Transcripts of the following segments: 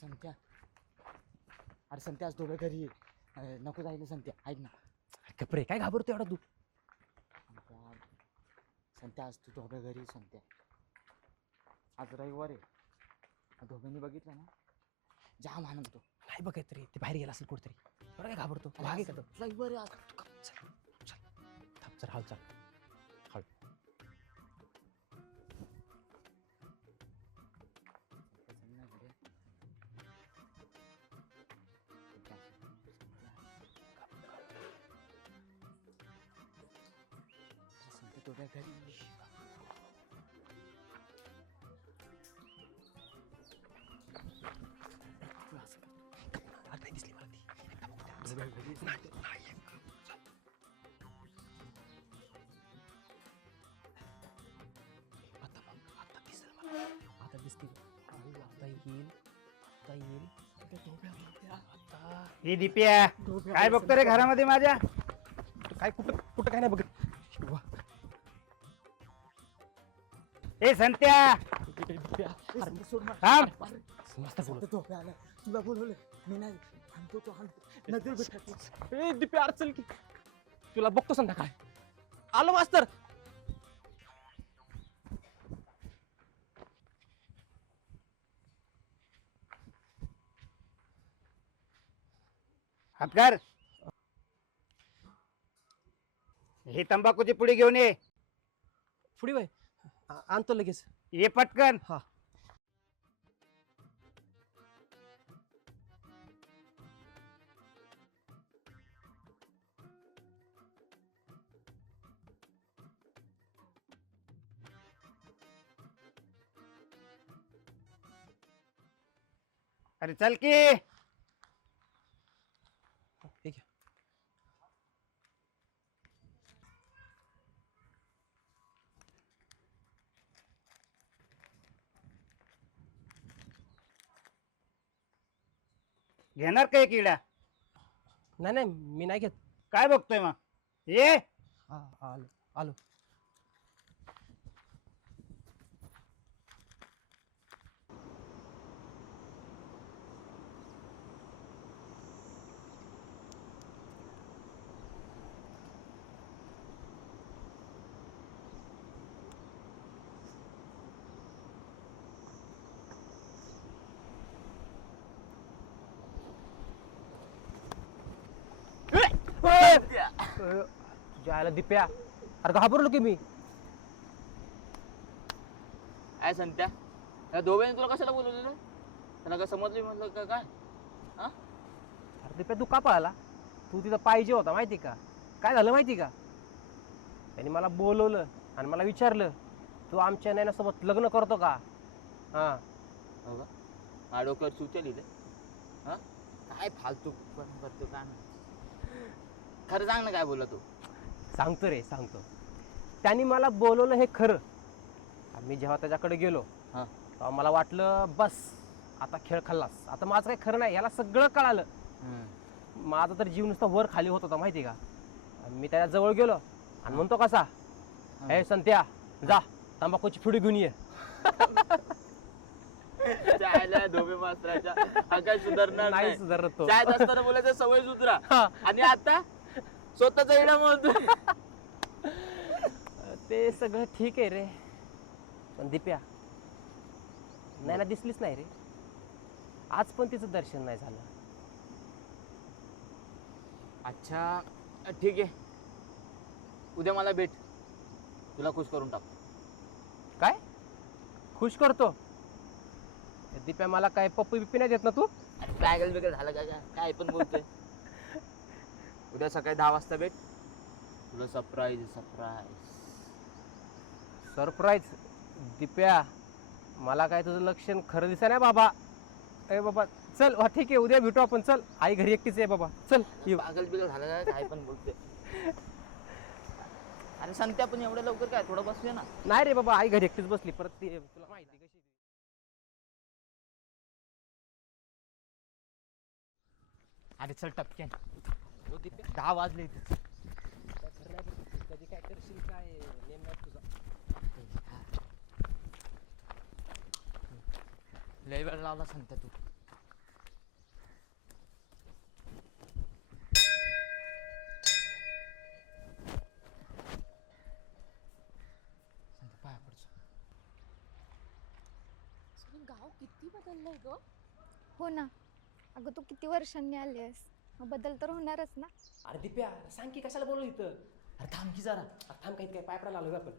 संत्या. अरे संत्या आज दोघं घरी ये. अं, नको जायला संत्या. ऐक ना. कपरे काय घाबरतो एवढा तू? संत्या संत्या आज तू दोघं घरी ये, संत्या. आज रविवार आहे. धोबीने बघितलं ना? जाम आनंद होतो नाही बघत रे ते बाहेर गेला असेल कुठतरी. एवढा काय घाबरतो? मागे का तो रविवार आहे आज. चल चल. थांब चल हाल चल. संत्या. घरी तू दिसली मला ती आता आता दिसेल मला. आता दिसते आता येईल आता येईल काय बघतो रे घरामध्ये माझ्या काय कुठं कुठं काय नाही बघत ए संत्या. थांब. तुला बोलवलं मी नाही आणतो तो नजर ए दिप्या अडचल की. तुला बघतो संध्याकाळ. आलो मास्तर. हातकार हे तंबाखूची पुडी घेऊन ये. पुढे बाय आणतो लगेच. ये पटकन. हा. अरे चल की. घेणार काय किडा नाही नाही मी नाही घेत. काय बघतोय मग? ये. हा आलो आलो. तुझ्या आला दिप्या. अरे घाबरलो की मी. काय संत्या? या दोघांनी तुला कशाला बोलवलेलं त्यांना काय समजलं म्हटलं का काय? अरे दिप्या तू का पळाला? तू तिथं पाहिजे होता माहिती का? काय झालं माहिती का? त्यांनी मला बोलवलं आणि मला विचारलं तू आमच्या नैनासोबत लग्न करतो का? हा. हो का? माझ्या डोक्यावर सुचेल इथे हा? काय फालतू पण करतो का ना खरं सांग ना काय बोलला तू. सांगतो रे सांगतो. त्यांनी मला बोलवलं हे खरं. आणि मी जेव्हा त्याच्याकडे गेलो हा. तेव्हा मला वाटलं बस आता खेळ खाल्लास. आता माझं काही खरं नाही याला सगळं कळालं. माझा तर जीव नुसता वर खाली होत होता माहिती का? आणि मी त्याच्याजवळ गेलो आणि म्हणतो कसा हे. संत्या जा तंबाखूची फुडी घेऊन ये. चायला धोबे मास्तराच्या हा काय सुधारणार नाही नाही. सुधारत तो. चायत असताना बोलायचं सवय सुधरा. हा. आणि आता? स्वतःचा इडा म्हणतो ते सगळं ठीक आहे रे. पण दिप्या नाही ना दिसलीच नाही रे. आज पण तिचं दर्शन नाही झालं. अच्छा ठीक आहे. उद्या मला भेट. तुला खुश करून टाक काय? खुश करतो? दिप्या मला काय पप्पी बिप्पी नाही देत ना तू? बॅगल बिगल झालं काय काय पण बोलतोय. उद्या सकाळी दहा वाजता भेट. तुला सरप्राईज सरप्राईज सरप्राईज दिप्या मला काय तुझं लक्षण खरं दिसा नाही बाबा. अरे बाबा चल हा ठीक आहे उद्या भेटू आपण चल. आई घरी एकटीच आहे बाबा चल येऊ पागल बिगल झालं काय पण बोलतोय. अरे संत्या पण एवढ्या लवकर काय? थोडं बसूया ना. नाही रे बाबा आई घरी एकटीच बसली परत ती तुला माहिती कशी. अरे चल टपक्यान दहा वाजले इथे. कधी काय करशील काय नेमणार तुझा लय वेळ लावला सांगता तू. सांगता पाया गाव किती बदललंय ग? हो ना. अगं तू किती वर्षांनी आली आहेस मग बदल तर होणारच ना. अरे दिप्या सांग की कशाला बोललो इथं? अरे थांब की जरा. अरे थांब काही काय पाय पडायला आलो आपण.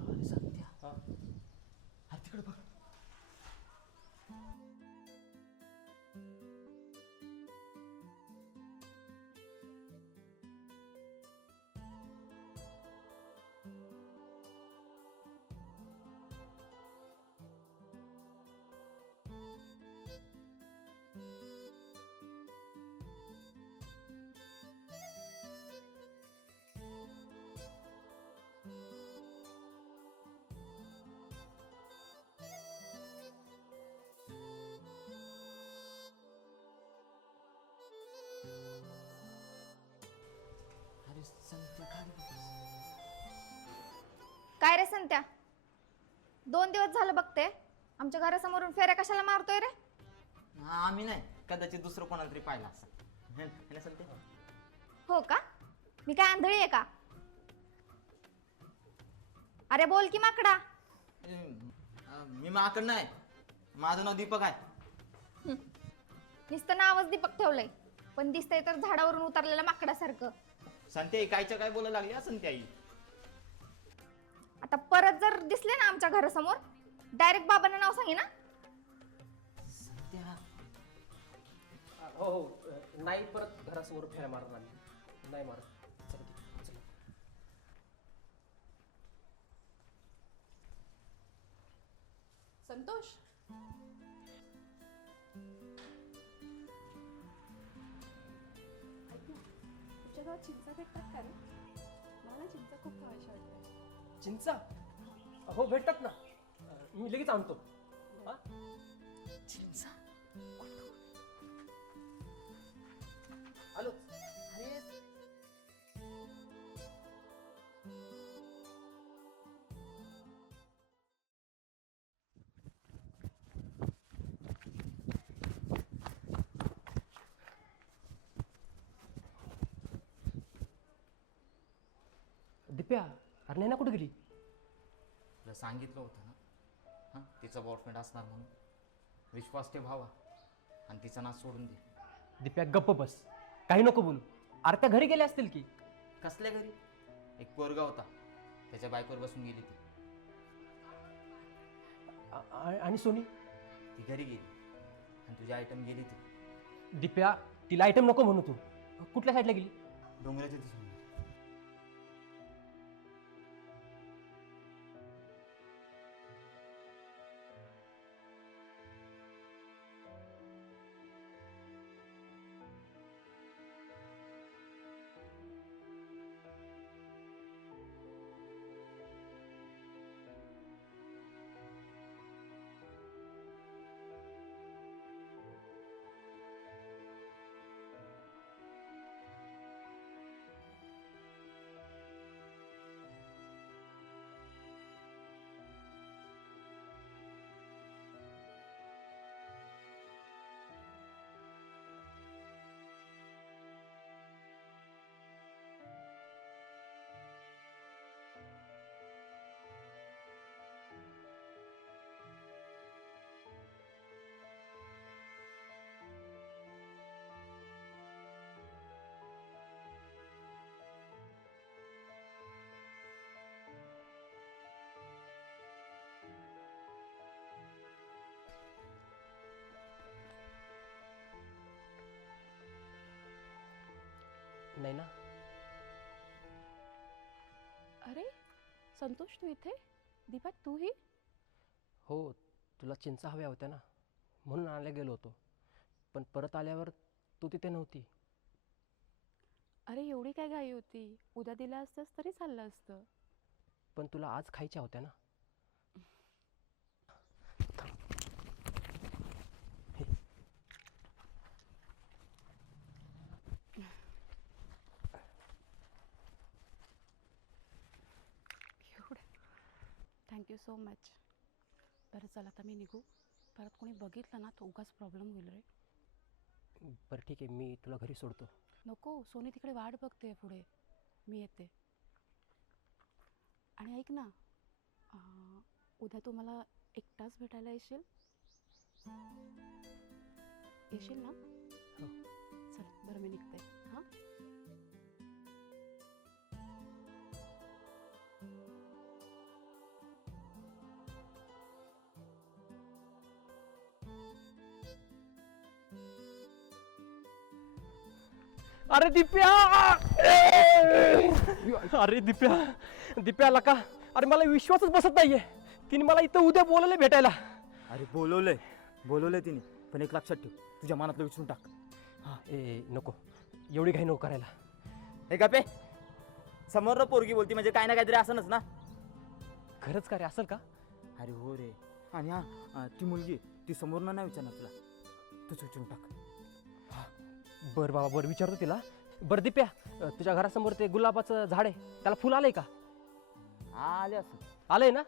अरे संत्या हा. अरे तिकडे बघ. संत्या? दोन दिवस झालं बघते. आमच्या घरासमोरून फेऱ्या कशाला मारतोय रे? हा, आम्ही नाही. कदाचित दुसरं कोणाला तरी पाहिलं असं है संत्या. हो का? मी काय आंधळी आहे का? अरे बोल की माकडा. अं, मी माकड नाही. माझं नाव दीपक आहे. नुसतं नावच दीपक ठेवलंय. पण दिसतंय तर झाडावरून उतरलेल्या माकडासारखं. संत्या आई कायच्या काय बोलायला लागली हा संत्या? आई आता परत जर दिसले ना आमच्या घरासमोर डायरेक्ट बाबांना नाव सांगे ना. हो हो. नाही परत घरासमोर फेऱ्या मारणार आम्ही. नाही मारत. चला दीप, चला. संतोष? ऐक ना तुमच्या गावात चिंचा भेटतात का रे? मला चिंचा खूप खावायच्या वाटतात चिंचा? हो भेटतात ना. मी लगेच आणतो. हा? चिंचा? आलो अरे. दिप्या अरे नाही ना कुठे गेली? तुला सांगितलं होतं ना? हां तिचा बॉयफ्रेंड असणार म्हणून. विश्वास ठेव भावा आणि तिचा नाच सोडून दे. दिप्या गप्प बस. काही नको बोलू. अरे त्या घरी गेले असतील की? कसल्या घरी? एक पोरगा होता. त्याच्या बायकोवर बसून गेली ती. आ- आ- आणि सोनी? ती घरी गेली. आणि तुझी आयटम गेली ती. दिप्या तिला आयटम नको म्हणू तू. कुठल्या साईडला गेली? डोंगराच्या दिसून नाही ना? अरे संतोष तू इथे? दीपा तूही? हो तुला चिंचा हव्या होत्या ना. म्हणून आणायला गेलो होतो. पण परत आल्यावर तू तिथे नव्हती. अरे एवढी काय घाई होती? उद्या दिला असतंस तरी चाललं असतं. पण तुला आज खायच्या होत्या ना एवढं थँक्यू सो मच बरं चल आता मी निघू. परत कोणी बघितलं ना तर उगाच प्रॉब्लेम होईल रे. बरं ठीक आहे. मी तुला घरी सोडतो. नको सोनी तिकडे वाट बघते पुढे. मी येते. आणि ऐक ना अं, उद्या तू मला एकटाच भेटायला येशील? येशील ना? हो. चल बरं मी निघते. हां? अरे दिप्या! अरे दिप्या दिप्या लका अरे मला विश्वासच बसत नाहीये. तिने मला इथं उद्या बोलवलं भेटायला. अरे बोलवलंय बोलवलंय तिने. पण एक लक्षात ठेव तुझ्या मनातलं विचारून टाक. हा ए नको. एवढी घाई नको करायला. हे गपे समोर पोरगी बोलती म्हणजे काय ना काहीतरी असनच ना? खरंच का रे असेल का? अरे हो रे. आणि हा अं, ती मुलगी ती समोर नाही विचारणार तुला. तूच विचारून टाक. बरं बाबा बरं विचारतो तिला. बरं दिप्या अ, तुझ्या घरासमोर ते गुलाबाचं झाड आहे. त्याला फुल आलंय का? आले असं. आलंय ना?